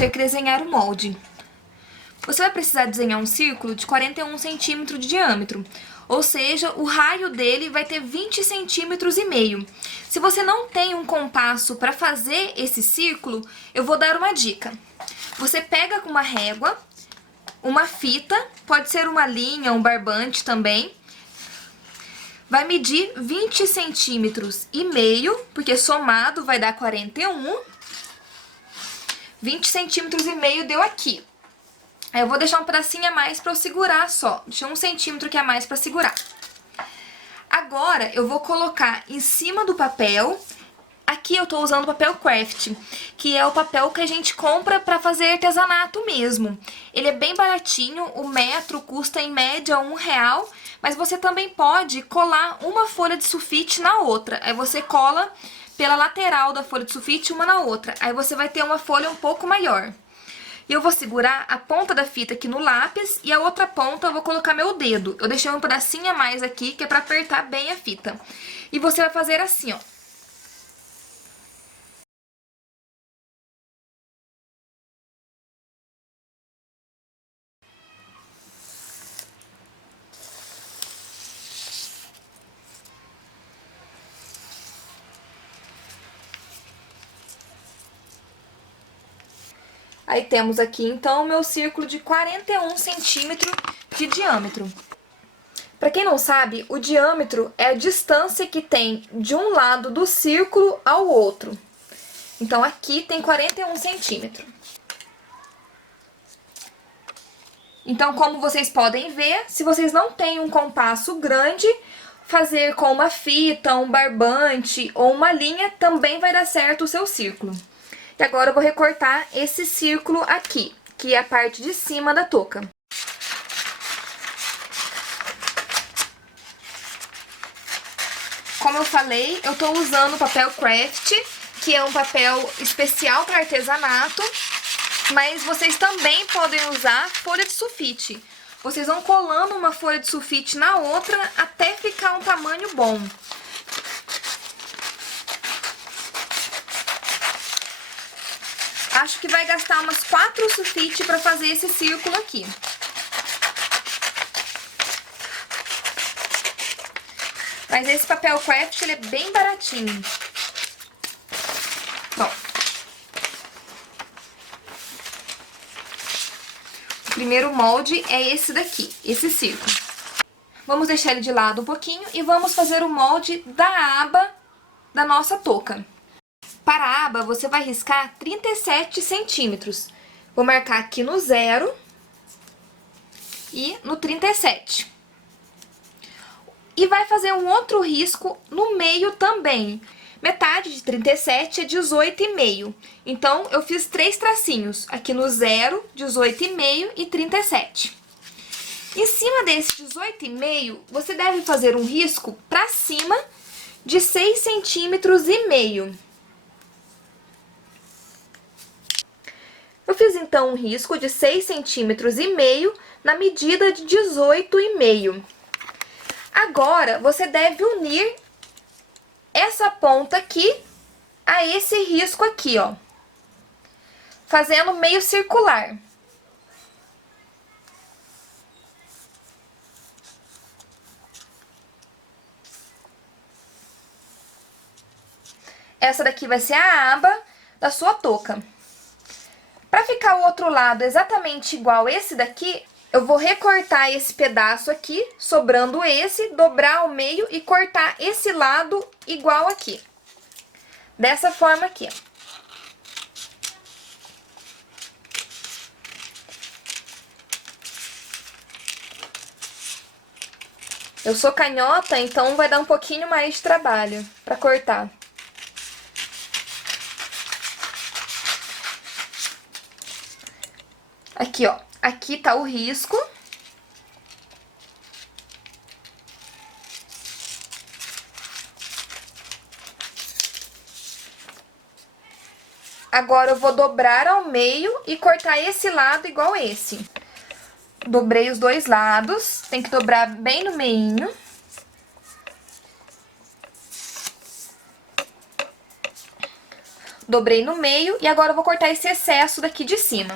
ter que desenhar o molde. Você vai precisar desenhar um círculo de 41 centímetros de diâmetro, ou seja, o raio dele vai ter 20 centímetros e meio. Se você não tem um compasso para fazer esse círculo, eu vou dar uma dica. Você pega com uma régua, uma fita, pode ser uma linha, um barbante também. Vai medir 20 centímetros e meio, porque somado vai dar 41. 20 centímetros e meio deu aqui. Aí eu vou deixar um pedacinho a mais pra eu segurar só. Deixa 1 centímetro que é a mais pra segurar. Agora eu vou colocar em cima do papel. Aqui eu tô usando papel craft, que é o papel que a gente compra pra fazer artesanato mesmo. Ele é bem baratinho, o metro custa em média R$1, mas você também pode colar uma folha de sulfite na outra. Aí você cola pela lateral da folha de sulfite uma na outra. Aí você vai ter uma folha um pouco maior. E eu vou segurar a ponta da fita aqui no lápis e a outra ponta eu vou colocar meu dedo. Eu deixei um pedacinho a mais aqui, que é pra apertar bem a fita. E você vai fazer assim, ó. Aí temos aqui, então, o meu círculo de 41 centímetros de diâmetro. Para quem não sabe, o diâmetro é a distância que tem de um lado do círculo ao outro. Então, aqui tem 41 centímetros. Então, como vocês podem ver, se vocês não têm um compasso grande, fazer com uma fita, um barbante ou uma linha também vai dar certo o seu círculo. E agora eu vou recortar esse círculo aqui, que é a parte de cima da touca. Como eu falei, eu tô usando papel craft, que é um papel especial para artesanato, mas vocês também podem usar folha de sulfite. Vocês vão colando uma folha de sulfite na outra até ficar um tamanho bom. Acho que vai gastar umas 4 sulfite para fazer esse círculo aqui. Mas esse papel craft, ele é bem baratinho. Bom. O primeiro molde é esse daqui, esse círculo. Vamos deixar ele de lado um pouquinho e vamos fazer o molde da aba da nossa touca. Para a aba, você vai riscar 37 centímetros. Vou marcar aqui no 0 e no 37. E vai fazer um outro risco no meio também. Metade de 37 é 18,5. Então, eu fiz 3 tracinhos. Aqui no 0, 18,5 e 37. Em cima desse 18,5, você deve fazer um risco para cima de 6,5 centímetros. Eu fiz então um risco de 6,5 centímetros na medida de 18,5. Agora, você deve unir essa ponta aqui a esse risco aqui, ó. Fazendo meio circular. Essa daqui vai ser a aba da sua touca. Para ficar o outro lado exatamente igual esse daqui, eu vou recortar esse pedaço aqui, sobrando esse, dobrar ao meio e cortar esse lado igual aqui. Dessa forma aqui, ó. Eu sou canhota, então vai dar um pouquinho mais de trabalho para cortar. Aqui, ó. Aqui tá o risco. Agora eu vou dobrar ao meio e cortar esse lado igual esse. Dobrei os dois lados, tem que dobrar bem no meinho. Dobrei no meio e agora eu vou cortar esse excesso daqui de cima.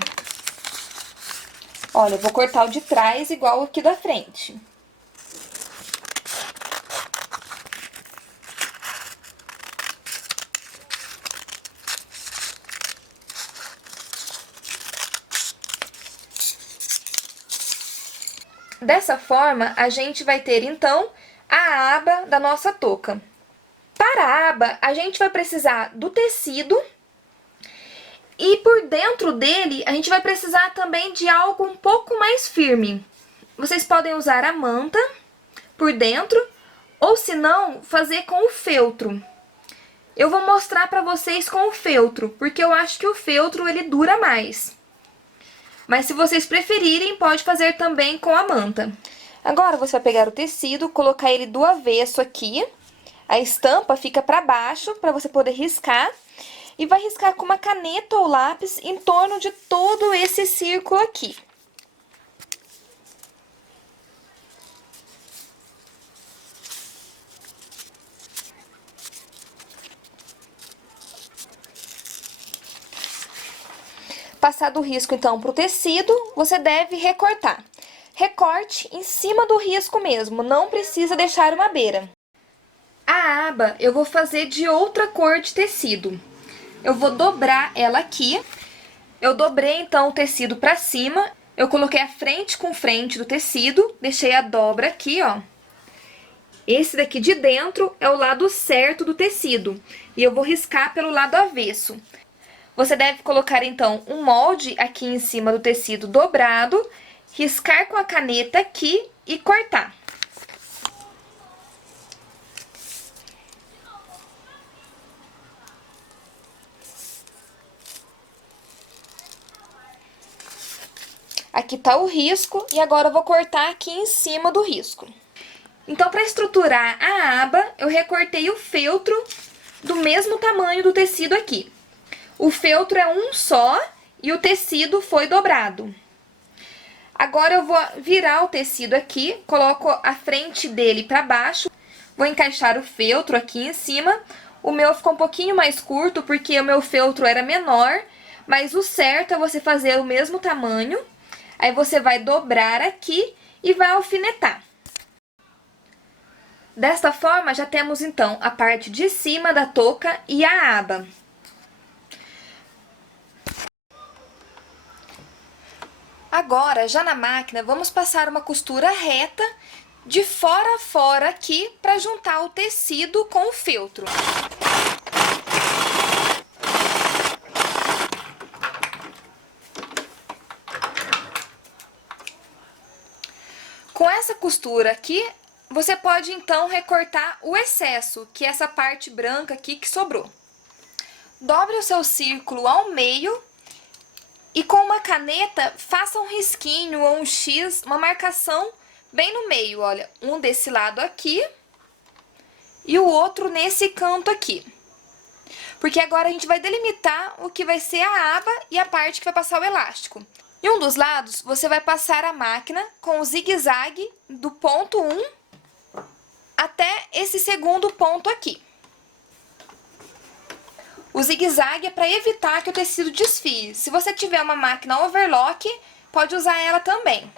Olha, eu vou cortar o de trás igual o aqui da frente. Dessa forma, a gente vai ter, então, a aba da nossa touca. Para a aba, a gente vai precisar do tecido e por dentro dele, a gente vai precisar também de algo um pouco mais firme. Vocês podem usar a manta por dentro ou, se não, fazer com o feltro. Eu vou mostrar para vocês com o feltro, porque eu acho que o feltro ele dura mais. Mas se vocês preferirem, pode fazer também com a manta. Agora você vai pegar o tecido, colocar ele do avesso aqui. A estampa fica para baixo, para você poder riscar. E vai riscar com uma caneta ou lápis em torno de todo esse círculo aqui. Passado o risco, então, para o tecido, você deve recortar. Recorte em cima do risco mesmo, não precisa deixar uma beira. A aba eu vou fazer de outra cor de tecido. Eu vou dobrar ela aqui. Eu dobrei, então, o tecido para cima. Eu coloquei a frente com frente do tecido, deixei a dobra aqui, ó. Esse daqui de dentro é o lado certo do tecido. E eu vou riscar pelo lado avesso. Você deve colocar, então, um molde aqui em cima do tecido dobrado, riscar com a caneta aqui e cortar. Aqui tá o risco e agora eu vou cortar aqui em cima do risco. Então, para estruturar a aba, eu recortei o feltro do mesmo tamanho do tecido aqui. O feltro é um só e o tecido foi dobrado. Agora eu vou virar o tecido aqui, coloco a frente dele para baixo, vou encaixar o feltro aqui em cima. O meu ficou um pouquinho mais curto porque o meu feltro era menor, mas o certo é você fazer o mesmo tamanho. Aí você vai dobrar aqui e vai alfinetar. Desta forma, já temos então a parte de cima da touca e a aba. Agora, já na máquina, vamos passar uma costura reta de fora a fora aqui para juntar o tecido com o feltro. Com essa costura aqui, você pode então recortar o excesso, que é essa parte branca aqui que sobrou. Dobre o seu círculo ao meio e com uma caneta faça um risquinho ou um X, uma marcação bem no meio, olha, um desse lado aqui e o outro nesse canto aqui. Porque agora a gente vai delimitar o que vai ser a aba e a parte que vai passar o elástico. Em um dos lados, você vai passar a máquina com o zigue-zague do ponto 1 até esse segundo ponto aqui. O zigue-zague é para evitar que o tecido desfie. Se você tiver uma máquina overlock, pode usar ela também.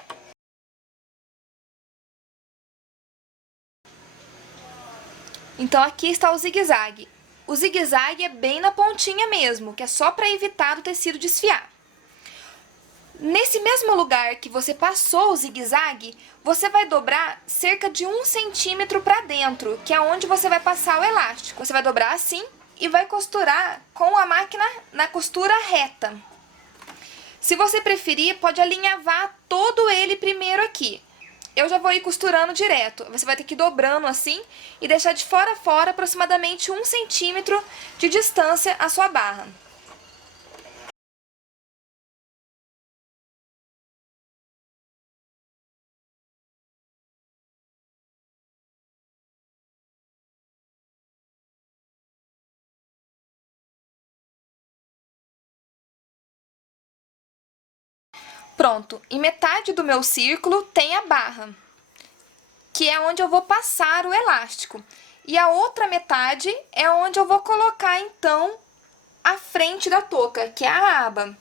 Então, aqui está o zigue-zague. O zigue-zague é bem na pontinha mesmo, que é só para evitar o tecido desfiar. Nesse mesmo lugar que você passou o zigue-zague, você vai dobrar cerca de 1 centímetro para dentro, que é onde você vai passar o elástico. Você vai dobrar assim e vai costurar com a máquina na costura reta. Se você preferir, pode alinhavar todo ele primeiro aqui. Eu já vou ir costurando direto. Você vai ter que ir dobrando assim e deixar de fora a fora aproximadamente 1 centímetro de distância a sua barra. Pronto, em metade do meu círculo tem a barra, que é onde eu vou passar o elástico. E a outra metade é onde eu vou colocar, então, a frente da touca, que é a aba.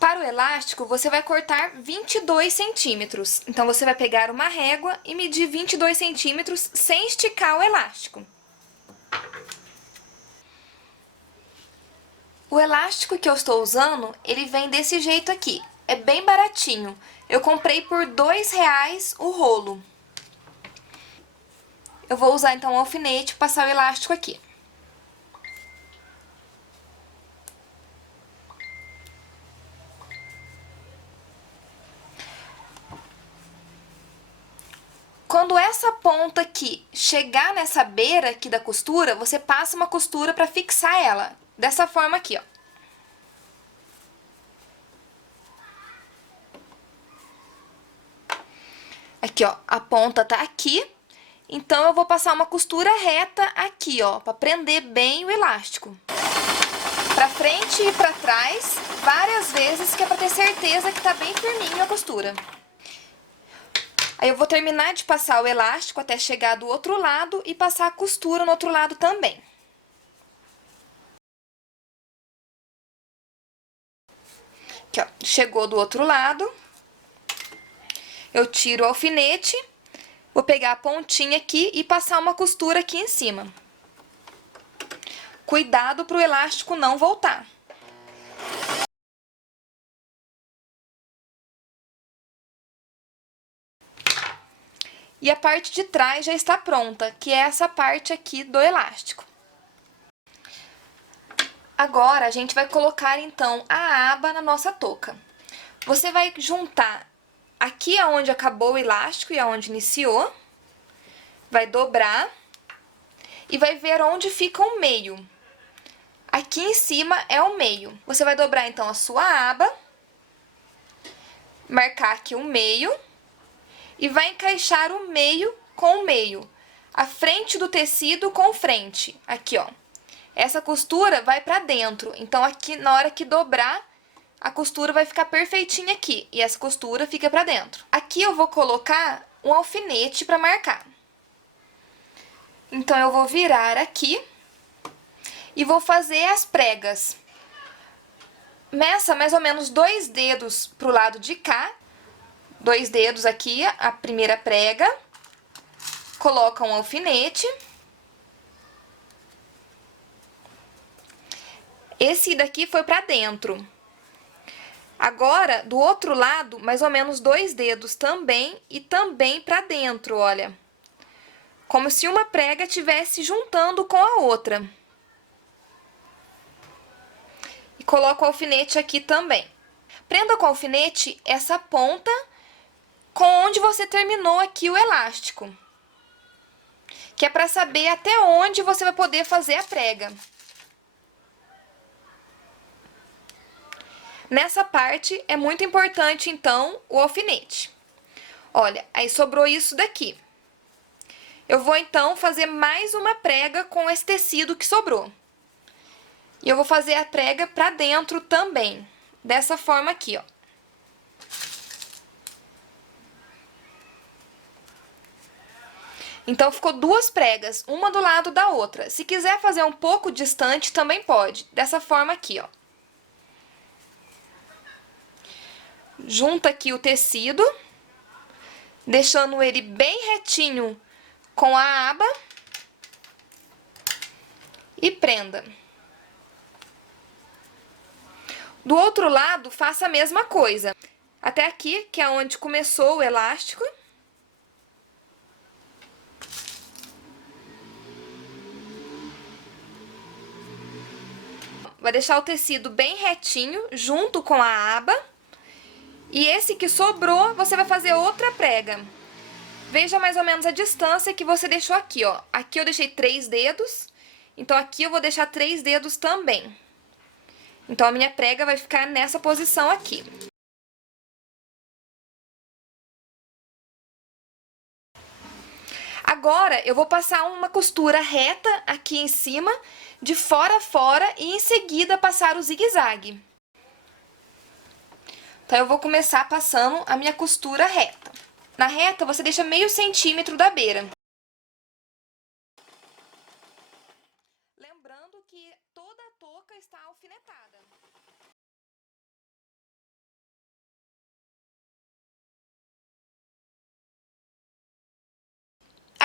Para o elástico, você vai cortar 22 centímetros. Então, você vai pegar uma régua e medir 22 centímetros sem esticar o elástico. O elástico que eu estou usando, ele vem desse jeito aqui. É bem baratinho. Eu comprei por R$2 o rolo. Eu vou usar, então, um alfinete para passar o elástico aqui. Quando essa ponta aqui chegar nessa beira aqui da costura, você passa uma costura para fixar ela. Dessa forma aqui, ó. Aqui, ó, a ponta tá aqui. Então, eu vou passar uma costura reta aqui, ó, para prender bem o elástico. Pra frente e pra trás, várias vezes, que é pra ter certeza que tá bem firminho a costura. Aí eu vou terminar de passar o elástico até chegar do outro lado e passar a costura no outro lado também. Aqui, ó, chegou do outro lado. Eu tiro o alfinete, vou pegar a pontinha aqui e passar uma costura aqui em cima. Cuidado para o elástico não voltar. E a parte de trás já está pronta, que é essa parte aqui do elástico. Agora, a gente vai colocar, então, a aba na nossa touca. Você vai juntar aqui aonde acabou o elástico e aonde iniciou. Vai dobrar e vai ver onde fica o meio. Aqui em cima é o meio. Você vai dobrar, então, a sua aba, marcar aqui o meio e vai encaixar o meio com o meio. A frente do tecido com frente. Aqui, ó. Essa costura vai pra dentro. Então, aqui, na hora que dobrar, a costura vai ficar perfeitinha aqui. E essa costura fica pra dentro. Aqui eu vou colocar um alfinete pra marcar. Então, eu vou virar aqui e vou fazer as pregas. Meça mais ou menos 2 dedos pro lado de cá. 2 dedos aqui, a primeira prega. Coloca um alfinete. Esse daqui foi pra dentro. Agora, do outro lado, mais ou menos 2 dedos também e também pra dentro, olha. Como se uma prega estivesse juntando com a outra. E coloco o alfinete aqui também. Prenda com o alfinete essa ponta com onde você terminou aqui o elástico. Que é pra saber até onde você vai poder fazer a prega. Nessa parte, é muito importante, então, o alfinete. Olha, aí sobrou isso daqui. Eu vou, então, fazer mais uma prega com esse tecido que sobrou. E eu vou fazer a prega pra dentro também, dessa forma aqui, ó. Então, ficou 2 pregas, uma do lado da outra. Se quiser fazer um pouco distante, também pode, dessa forma aqui, ó. Junta aqui o tecido, deixando ele bem retinho com a aba e prenda. Do outro lado, faça a mesma coisa. Até aqui, que é onde começou o elástico. Vai deixar o tecido bem retinho, junto com a aba. E esse que sobrou, você vai fazer outra prega. Veja mais ou menos a distância que você deixou aqui, ó. Aqui eu deixei 3 dedos, então aqui eu vou deixar 3 dedos também. Então, a minha prega vai ficar nessa posição aqui. Agora, eu vou passar uma costura reta aqui em cima, de fora a fora, e em seguida passar o zigue-zague. Então, eu vou começar passando a minha costura reta. Na reta, você deixa meio centímetro da beira. Lembrando que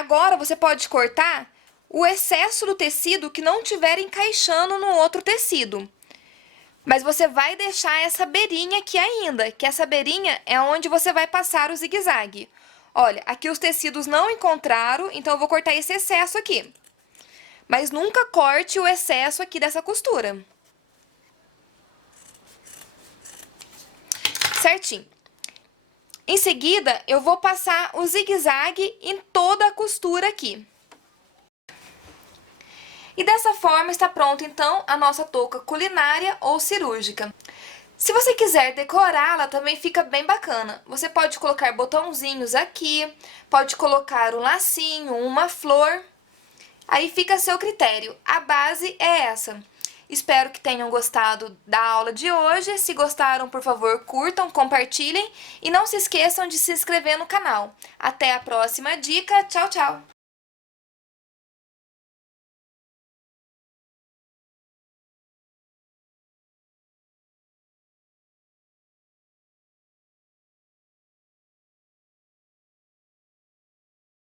Agora, você pode cortar o excesso do tecido que não estiver encaixando no outro tecido. Mas você vai deixar essa beirinha aqui ainda, que essa beirinha é onde você vai passar o zigue-zague. Olha, aqui os tecidos não encontraram, então eu vou cortar esse excesso aqui. Mas nunca corte o excesso aqui dessa costura. Certinho. Em seguida, eu vou passar o zigue-zague em toda a costura aqui. E dessa forma está pronta, então, a nossa touca culinária ou cirúrgica. Se você quiser decorá-la, também fica bem bacana. Você pode colocar botãozinhos aqui, pode colocar um lacinho, uma flor. Aí fica a seu critério. A base é essa. Espero que tenham gostado da aula de hoje. Se gostaram, por favor, curtam, compartilhem e não se esqueçam de se inscrever no canal. Até a próxima dica. Tchau, tchau!